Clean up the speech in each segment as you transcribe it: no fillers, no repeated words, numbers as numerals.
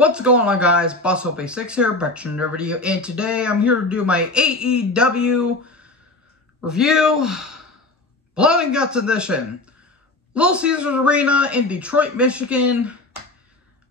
What's going on, guys? BossOP6 here, back to another video, and today I'm here to do my AEW review, Blood and Guts edition. Little Caesars Arena in Detroit, Michigan.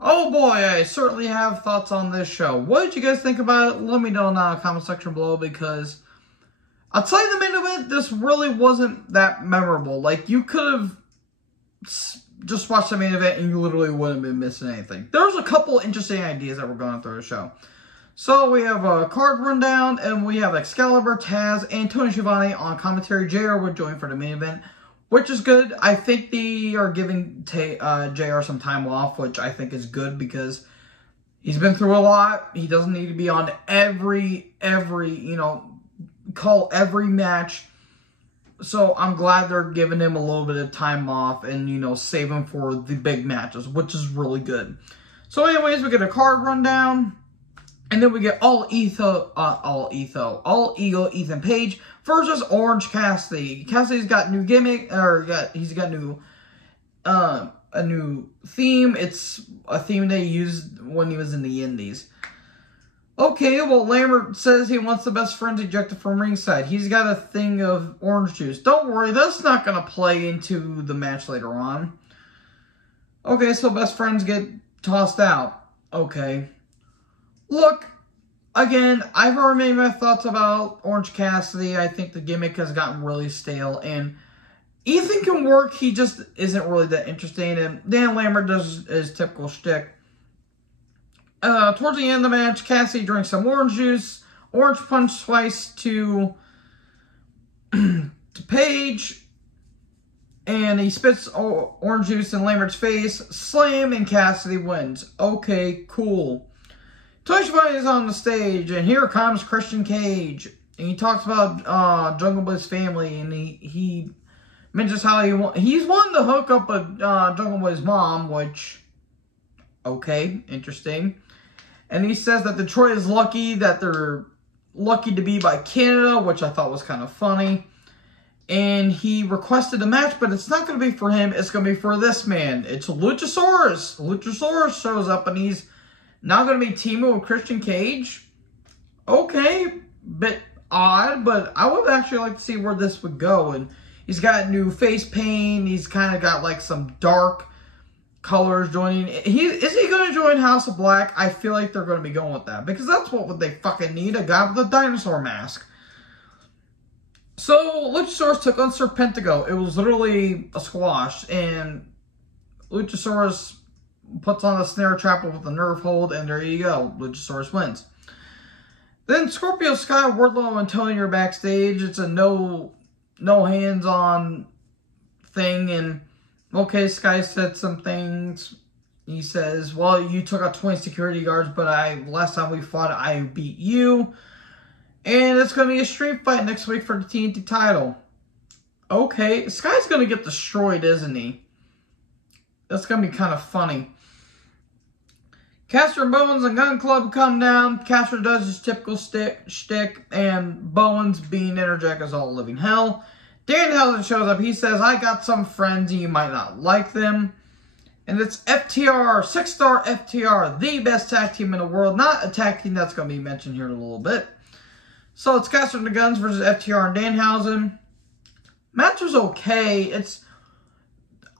Oh boy, I certainly have thoughts on this show. What did you guys think about it? Let me know in the comment section below, because I'll tell you the main event, this really wasn't that memorable. Like, you could have just watched the main event and you literally wouldn't have been missing anything. There's a couple interesting ideas that were going through the show. So we have a card rundown, and we have Excalibur, Taz, and Tony Schiavone on commentary. JR would join for the main event, which is good. I think they are giving JR some time off, which I think is good because he's been through a lot. He doesn't need to be on every call every match. So I'm glad they're giving him a little bit of time off and, save him for the big matches, which is really good. So anyways, we get a card rundown, and then we get All Ego Ethan Page versus Orange Cassidy. Cassidy's got new gimmick, he's got new, a new theme. It's a theme they used when he was in the Indies. Okay, well, Lambert says he wants the best friends ejected from ringside. He's got a thing of orange juice. Don't worry, that's not going to play into the match later on. Okay, so best friends get tossed out. Okay. Look, again, I've already made my thoughts about Orange Cassidy. I think the gimmick has gotten really stale, and Ethan can work. He just isn't really that interesting, and Dan Lambert does his typical shtick. Towards the end of the match, Cassidy drinks some orange juice, orange punch twice to Page, and he spits orange juice in Lambert's face, slam, and Cassidy wins. Okay, cool. Tony Schiavone is on the stage, and here comes Christian Cage, and he talks about Jungle Boy's family, and he mentions how he's wanting to hook up with Jungle Boy's mom, which, okay, interesting. And he says that Detroit is lucky, that they're lucky to be by Canada, which I thought was kind of funny. And he requested a match, but it's not going to be for him. It's going to be for this man. It's Lucha Soros. Lucha Soros shows up, and he's now going to be teaming with Christian Cage. Okay, bit odd, but I would actually like to see where this would go. And he's got new face paint. He's kind of got like some dark colors joining. Is he going to join House of Black? I feel like they're going to be going with that, because that's what they fucking need, a guy with a dinosaur mask. So Luchasaurus took on Serpentico. It was literally a squash, and Luchasaurus puts on a snare trap with a nerve hold, and there you go. Luchasaurus wins. Then Scorpio Sky, Wardlow, and Tony are backstage. It's a no hands-on thing, and okay, Sky said some things. He says, well, you took out 20 security guards, but last time we fought, I beat you. And it's going to be a street fight next week for the TNT title. Okay, Sky's going to get destroyed, isn't he? That's going to be kind of funny. Caster and Bowens and Gun Club come down. Caster does his typical shtick, and Bowens, being interject as all living hell. Danhausen shows up. He says, I got some friends and you might not like them. And it's FTR, 6-star FTR, the best tag team in the world. Not a tag team that's going to be mentioned here in a little bit. So it's Caster and the Guns versus FTR and Danhausen. Match was okay.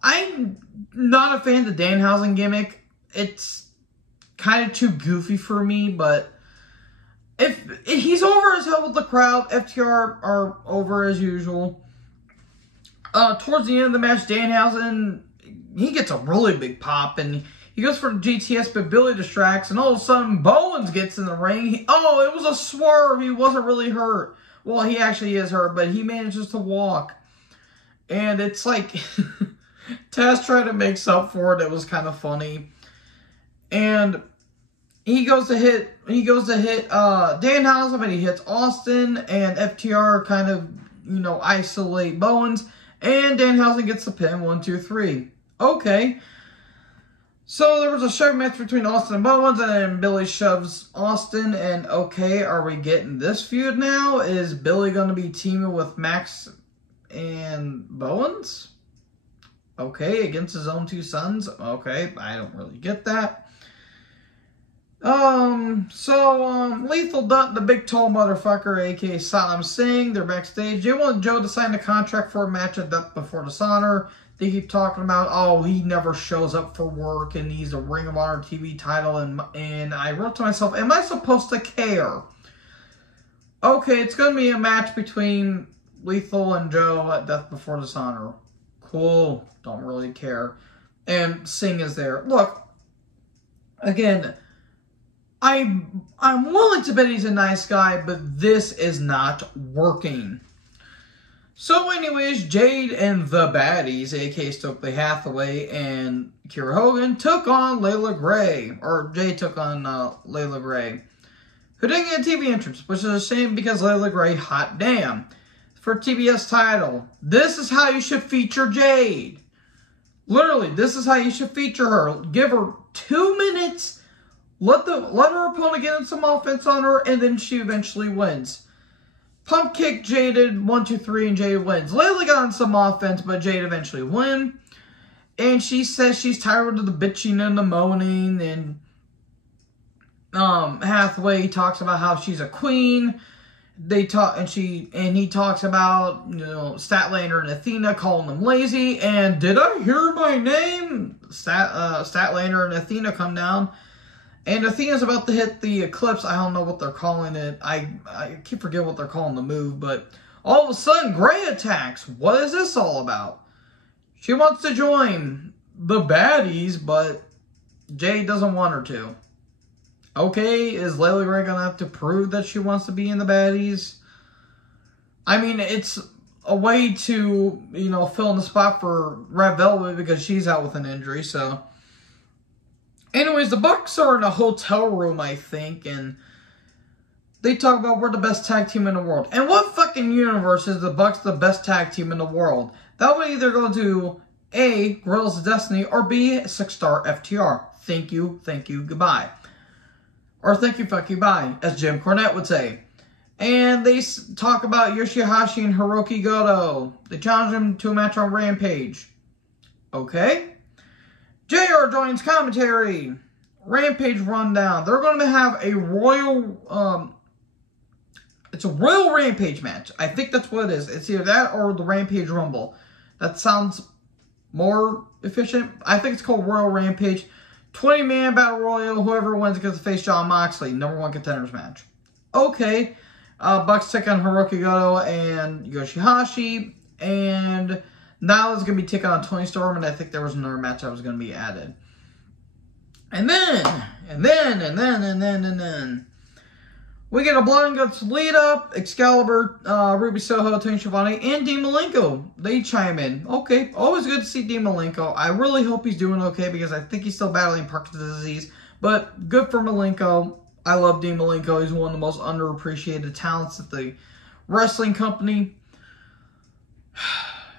I'm not a fan of the Danhausen gimmick. It's kind of too goofy for me, but if he's over as hell with the crowd, FTR are over as usual. Towards the end of the match, Danhausen, he gets a really big pop, and he goes for the GTS, but Billy distracts, and all of a sudden, Bowens gets in the ring. It was a swerve. He wasn't really hurt. Well, he actually is hurt, but he manages to walk. And it's like, Taz tried to make up for it. It was kind of funny. And he goes to hit Danhausen, but he hits Austin, and FTR kind of, isolate Bowens. And Danhausen gets the pin, 1, 2, 3. Okay. So there was a shove match between Austin and Bowens, and then Billy shoves Austin, and okay, are we getting this feud now? Is Billy going to be teaming with Max and Bowens? Okay, against his own two sons? Okay, I don't really get that. Lethal Dutt, the big tall motherfucker, aka Saddam Singh, they're backstage. They want Joe to sign a contract for a match at Death Before Dishonor. They keep talking about, oh, he never shows up for work and he's a Ring of Honor TV title. And I wrote to myself, am I supposed to care? Okay, it's going to be a match between Lethal and Joe at Death Before Dishonor. Cool. Don't really care. And Singh is there. Look, again, I'm willing to bet he's a nice guy, but this is not working. So anyways, Jade and the Baddies, a.k.a. Stokely Hathaway and Kiera Hogan, took on Layla Gray. Or Jade took on Layla Gray, who didn't get a TV entrance, which is a shame because Layla Gray, hot damn. For TBS title, this is how you should feature Jade. Literally, this is how you should feature her. Give her 2 minutes, let her opponent get in some offense on her, and then she eventually wins. Pump kick Jaded, 1, 2, 3, and Jade wins. Layla got on some offense, but Jade eventually won. And she says she's tired of the bitching and the moaning. And Hathaway talks about how she's a queen. He talks about, Statlander and Athena calling them lazy. And did I hear my name? Statlander and Athena come down. And Athena's about to hit the Eclipse. I don't know what they're calling it. I keep forgetting what they're calling the move. But all of a sudden, Gray attacks. What is this all about? She wants to join the Baddies, but Jade doesn't want her to. Okay, is Layla Gray going to have to prove that she wants to be in the Baddies? I mean, it's a way to, fill in the spot for Red Velvet because she's out with an injury, so... Anyways, the Bucks are in a hotel room, I think, and they talk about we're the best tag team in the world. And what fucking universe is the Bucks the best tag team in the world? That would either go to A, Guerrillas of Destiny, or B, 6-Star FTR. Thank you, goodbye. Or thank you, fuck you, bye, as Jim Cornette would say. And they talk about Yoshihashi and Hiroki Goto. They challenge them to a match on Rampage. Okay. JR joins commentary. Rampage rundown. They're going to have a Royal... it's a Royal Rampage match. I think that's what it is. It's either that or the Rampage Rumble. That sounds more efficient. I think it's called Royal Rampage. 20-man Battle Royal. Whoever wins gets to face Jon Moxley. #1 contenders match. Okay. Bucks take on Hiroki Goto and Yoshihashi. And... Nyla's going to be taking on Tony Storm, and I think there was another match that was going to be added. And then, we get a Blood and Guts lead up. Excalibur, Ruby Soho, Tony Schiavone, and Dean Malenko. They chime in. Okay, always good to see Dean Malenko. I really hope he's doing okay because I think he's still battling Parkinson's disease. But good for Malenko. I love Dean Malenko. He's one of the most underappreciated talents at the wrestling company.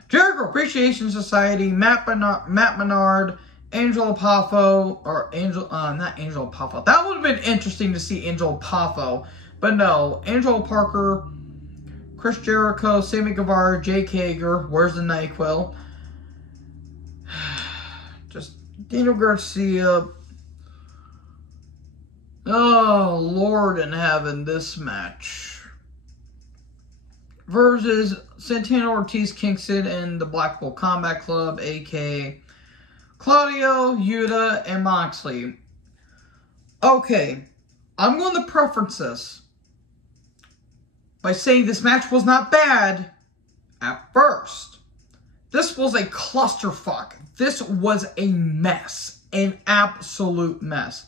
Jericho Appreciation Society, Matt Menard, Angel Apafo, not Angel Apafo. That would have been interesting to see Angel Apafo, but no. Angel Parker, Chris Jericho, Sammy Guevara, Jake Hager, where's the NyQuil? Just Daniel Garcia. Oh, Lord in heaven, this match. Versus Santana Ortiz, Kingston, and the Blackpool Combat Club, a.k.a. Claudio, Yuta, and Moxley. Okay, I'm going to preference this by saying this match was not bad at first. This was a clusterfuck. This was a mess. An absolute mess.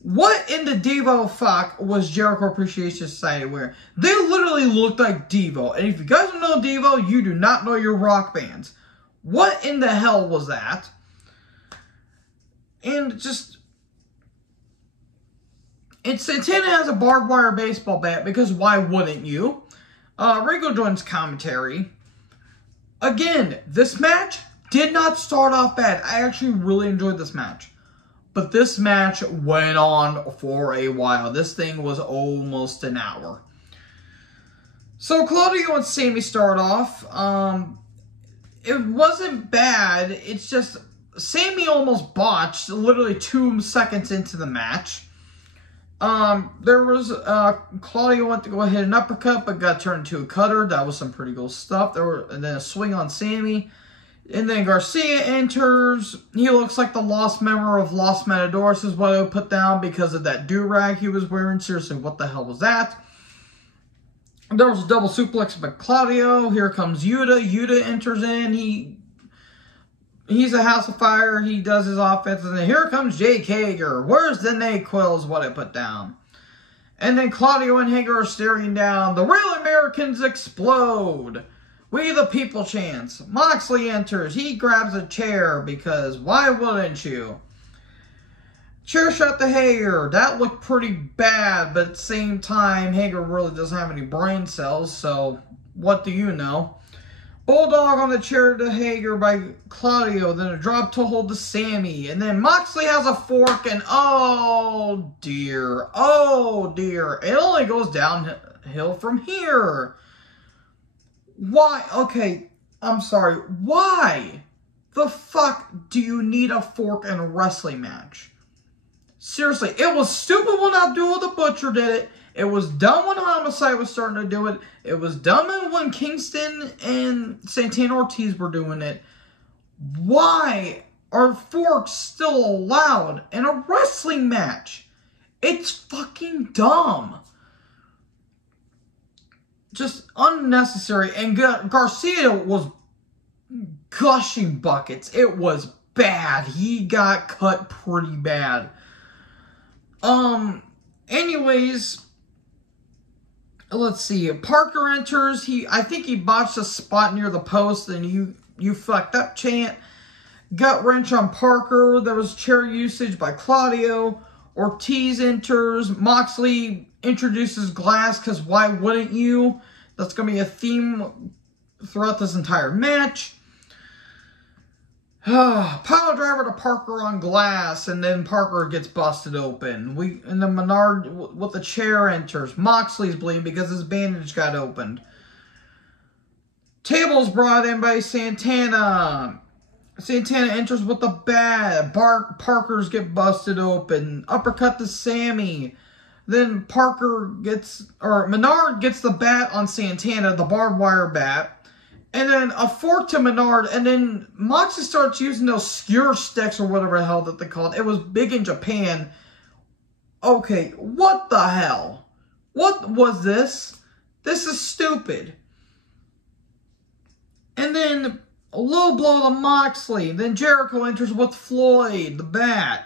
What in the Devo fuck was Jericho Appreciation Society wearing? They literally looked like Devo. And if you guys don't know Devo, you do not know your rock bands. What in the hell was that? And just... And Santana has a barbed wire baseball bat because why wouldn't you? Ringo joins commentary. Again, this match did not start off bad. I actually really enjoyed this match. But this match went on for a while. This thing was almost an hour. So Claudio and Sammy start off. It wasn't bad. It's just Sammy almost botched literally 2 seconds into the match. There was, Claudio went to go ahead and uppercut, but got turned into a cutter. That was some pretty cool stuff. And then a swing on Sammy. And then Garcia enters. He looks like the lost member of Los Matadores is what I would put down because of that do-rag he was wearing. Seriously, what the hell was that? There was a double suplex by Claudio. Here comes Yuta. Yuta enters in. He's a house of fire. He does his offense. And then here comes Jake Hager. Where's the NyQuil is what I put down. And then Claudio and Hager are staring down. The real Americans explode. We the people chants. Moxley enters. He grabs a chair because why wouldn't you? Chair shot to Hager. That looked pretty bad, but at the same time, Hager really doesn't have any brain cells, so what do you know? Bulldog on the chair to Hager by Claudio, then a drop to hold to Sammy, and then Moxley has a fork, and oh dear, it only goes downhill from here. Why? Okay, I'm sorry. Why the fuck do you need a fork in a wrestling match? Seriously, it was stupid when Abdullah the Butcher did it. It was dumb when Homicide was starting to do it. It was dumb when Kingston and Santana Ortiz were doing it. Why are forks still allowed in a wrestling match? It's fucking dumb. Just unnecessary. And Garcia was gushing buckets. It was bad. He got cut pretty bad. Anyways, let's see. Parker enters. I think he botched a spot near the post, and you fucked up chant. Gut wrench on Parker. There was chair usage by Claudio. Ortiz enters. Moxley introduces Glass, because why wouldn't you? That's going to be a theme throughout this entire match. Pile driver to Parker on Glass, and then Parker gets busted open. And then Menard with the chair enters. Moxley's bleeding because his bandage got opened. Table's brought in by Santana. Santana enters with the bat. Parker's get busted open. Uppercut to Sammy. Then Menard gets the bat on Santana, the barbed wire bat. And then a fork to Menard, and then Moxley starts using those skewer sticks or whatever the hell that they called. It was big in Japan. Okay, what the hell? What was this? This is stupid. And then a low blow to Moxley. Then Jericho enters with Floyd, the bat.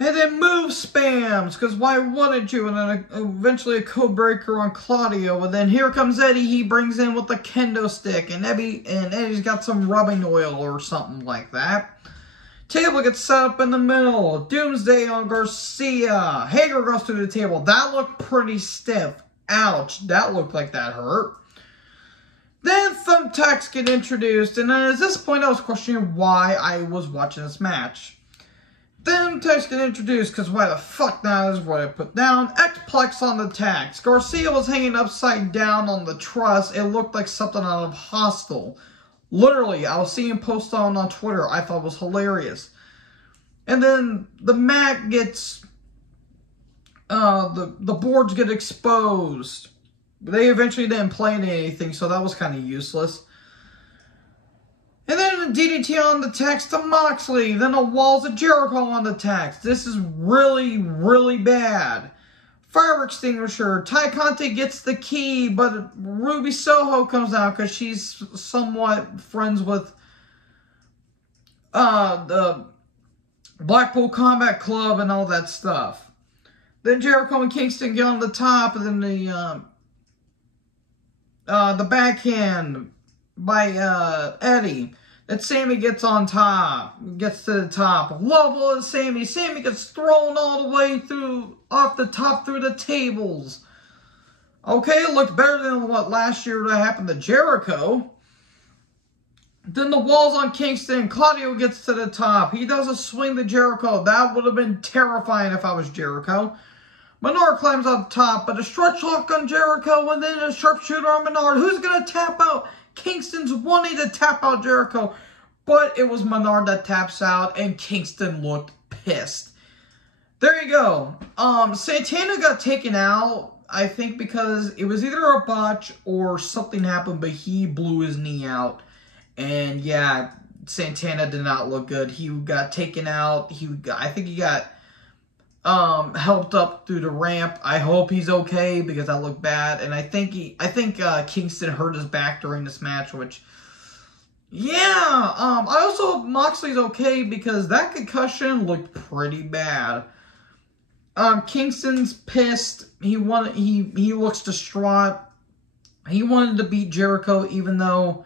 And then move spams, because why wouldn't you? And then eventually a code breaker on Claudio. And then here comes Eddie. He brings in with the kendo stick. And Eddie's got some rubbing oil or something like that. Table gets set up in the middle. Doomsday on Garcia. Hager goes through the table. That looked pretty stiff. Ouch. That looked like that hurt. Then thumbtacks get introduced. And then at this point I was questioning why I was watching this match. Then Tex get introduced, because why the fuck not is what I put down. X-Plex on the tax. Garcia was hanging upside down on the truss. It looked like something out of Hostel. Literally, I was seeing posts on Twitter. I thought it was hilarious. And then the mat gets... the boards get exposed. They eventually didn't play anything, so that was kind of useless. And then a DDT on the tax to Moxley. Then a Walls of Jericho on the tax. This is really, really bad. Fire extinguisher. Ty Conte gets the key, but Ruby Soho comes out because she's somewhat friends with the Blackpool Combat Club and all that stuff. Then Jericho and Kingston get on the top, and then the backhand by Eddie. That Sammy gets on top. Gets to the top. Low blow to Sammy. Sammy gets thrown all the way off the top through the tables. Okay, it looked better than what last year that happened to Jericho. Then the walls on Kingston. Claudio gets to the top. He does a swing to Jericho. That would have been terrifying if I was Jericho. Menard climbs up top, but a stretch lock on Jericho, and then a sharpshooter on Menard. Who's going to tap out? Kingston's wanting to tap out Jericho, but it was Menard that taps out, and Kingston looked pissed. there you go. Santana got taken out, I think, because it was either a botch or something happened, but he blew his knee out. And yeah, Santana did not look good. He got taken out. I think he got helped up through the ramp. I hope he's okay because that looked bad. And I think Kingston hurt his back during this match, which, yeah. I also hope Moxley's okay because that concussion looked pretty bad. Kingston's pissed. He looks distraught. He wanted to beat Jericho, even though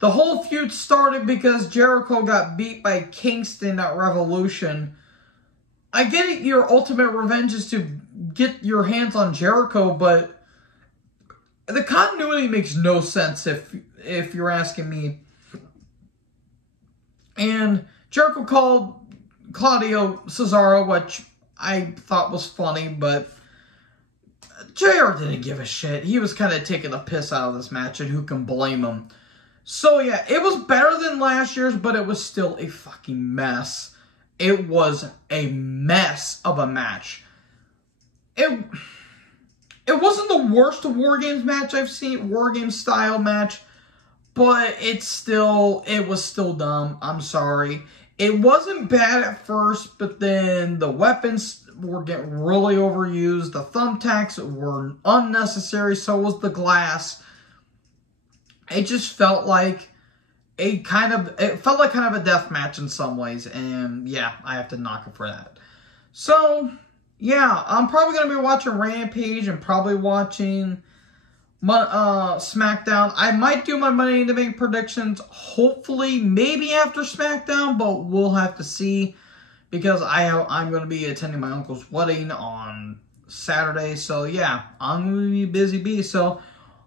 the whole feud started because Jericho got beat by Kingston at Revolution. I get it, your ultimate revenge is to get your hands on Jericho, but the continuity makes no sense if you're asking me. And Jericho called Claudio Cesaro, which I thought was funny, but JR didn't give a shit. He was kind of taking the piss out of this match, and who can blame him? So yeah, it was better than last year's, but it was still a fucking mess. It was a mess of a match. It wasn't the worst War Games match I've seen, War Games style match, but it was still dumb. I'm sorry. It wasn't bad at first, but then the weapons were getting really overused. The thumbtacks were unnecessary, so was the glass. It just felt like kind of a death match in some ways, and yeah, I have to knock it for that. So, yeah, I'm probably going to be watching Rampage and probably watching SmackDown. I might do my Money in the Bank predictions, hopefully, maybe after SmackDown, but we'll have to see, because I'm going to be attending my uncle's wedding on Saturday, so yeah, I'm going to be busy bee, so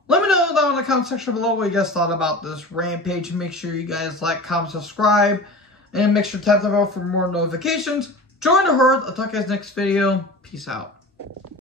let me know down in the comment section below what you guys thought about this Rampage. Make sure you guys like, comment, subscribe, and make sure to tap the bell for more notifications. Join the herd. I'll talk to you guys next video. Peace out.